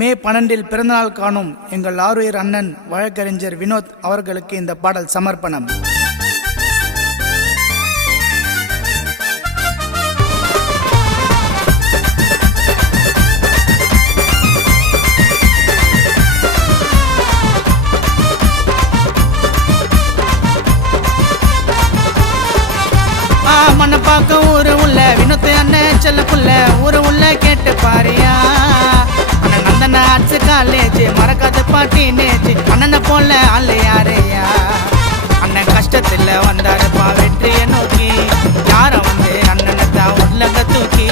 மே 12 பிறந்தநாள் காணும் எங்கள் ஆருயிர் அண்ணன் வழக்கறிஞர் வினோத் அவர்களுக்கு இந்த பாடல் சமர்ப்பணம். மண்ண பார்க்க ஊரு உள்ள வினோத் அண்ணன் செல்ல புள்ள ஊரு உள்ள கேட்டு பாரியா. அண்ணன் நந்தன ஆட்சி காலேஜ் மறக்காத பாட்டி நேச்சு அண்ணனை போல ஆளு யாரையா. அண்ணன் கஷ்டத்துல வந்தாருப்பா வெற்றியை நோக்கி யார வந்து அண்ணனை தான் உள்ளங்க தூக்கி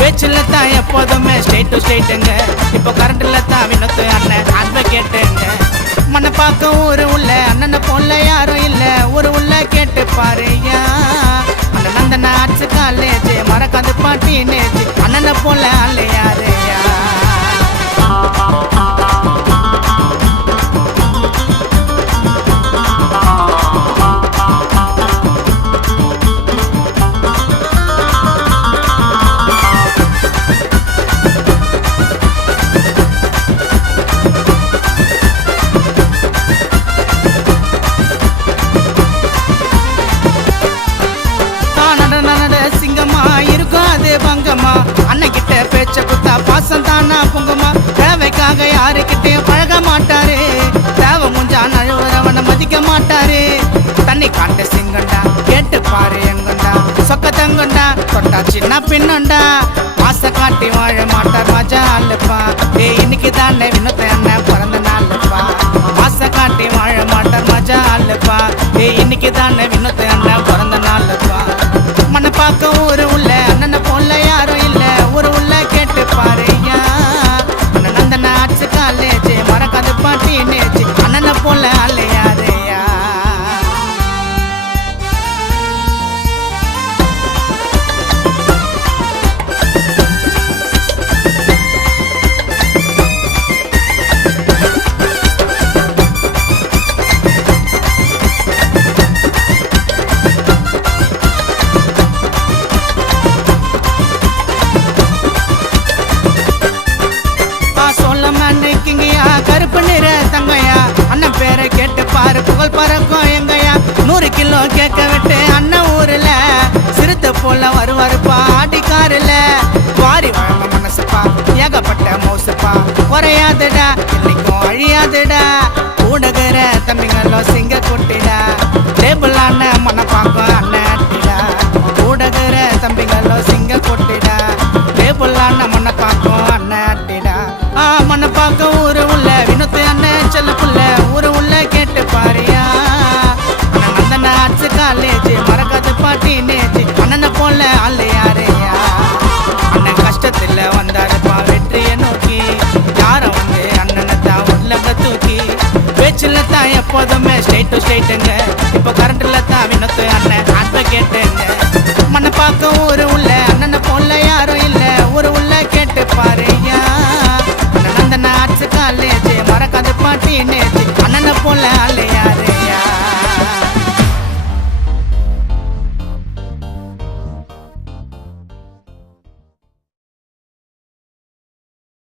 பேச்சுல தான் எப்போதுமே ஸ்டேட் டு ஸ்டேட்டுங்க. இப்போ கரண்ட்ல தான் வினோத் அண்ணன் அட்வொகேட்டுங்க. மண்ண பார்க்க ஊரு உள்ள அண்ணனை போல யாரும் இல்ல ஊரு உள்ள கேட்டு பாரியா. நந்தன ஆட்சி காலேஜ் மறக்காது பாட்டி நேச்சு அண்ணனை போல ஆளு யாரையா. அண்ணன் கிட்ட பேச்ச குத்தா பாசம் தானா பொங்குமா. தேவைக்காக யாருக்கிட்டையும் பழக மாட்டாரு. தேவை முஞ்சா நழுவுறவனை மதிக்க மாட்டாரு. தண்ணி காட்ட சிங்கண்டா கேட்டு பாரு எங்கண்டா சொக்க தங்கண்டா தொட்டா சின்ன பின்னண்டா. மாச காட்டி வாழ மாட்டார் மஜா அல்லப்பா. இன்னைக்கு தானே வினோத் அண்ணன் பிறந்த நாளுப்பா. மாச காட்டி வாழ மாட்டார் மஜா அல்லப்பா. இன்னைக்கு தானே வினோத் அண்ணன் பிறந்த நாளுப்பா. மண்ணை பார்க்க ஊரு உள்ள அண்ணனை போல யாரும் இல்ல ஊரு உள்ள கேட்டு பாருயா. அண்ணன் நந்தன ஆட்சி காலேஜ் மறக்காது பாட்டி நேச்சு அண்ணனை போல ஆளு யாரையா. கருப்பு நிற தங்கையா அண்ணன் பேரை கேட்டு பாரு புகழ் பறக்கும் எங்கையா. 100 கிலோ கேட்க விட்டு அண்ணன் ஊருல சிறுத்தை போல வருவாருப்பா ஆடிக்காருல. வாரி வழங்க மனசுப்பா ஏகப்பட்ட மோசுப்பா குறையாதுடா இன்னைக்கும் அழியாதுடா. ஊடகிற தம்பிங்களோ சிங்க கொட்டிடா டேபிள் அண்ணன் மன பார்க்கும் அண்ணன் அட்டிடா. ஊடகிற தம்பிங்களோ சிங்க கொட்டிடா டேபிள் அண்ணன் மன பார்க்கும் அண்ணன் அட்டிடா. மண்ண பார்க்க ஊரு உள்ள வினோத் அண்ணன் செல்ல புள்ள ஊரு உள்ள கேட்டு பாரியா. அண்ணன் நந்தன ஆட்சி காலேஜ் மறக்காத பாட்டி நேச்சு அண்ணனை போல ஆளு யாரையா. அண்ணன் கஷ்டத்துல வந்தாருப்பா வெற்றியை நோக்கி யார வந்து அண்ணனை தான் உள்ளங்க தூக்கி பேச்சுல தான் எப்போதுமே ஸ்டேட் டு ஸ்டேட்டுங்க.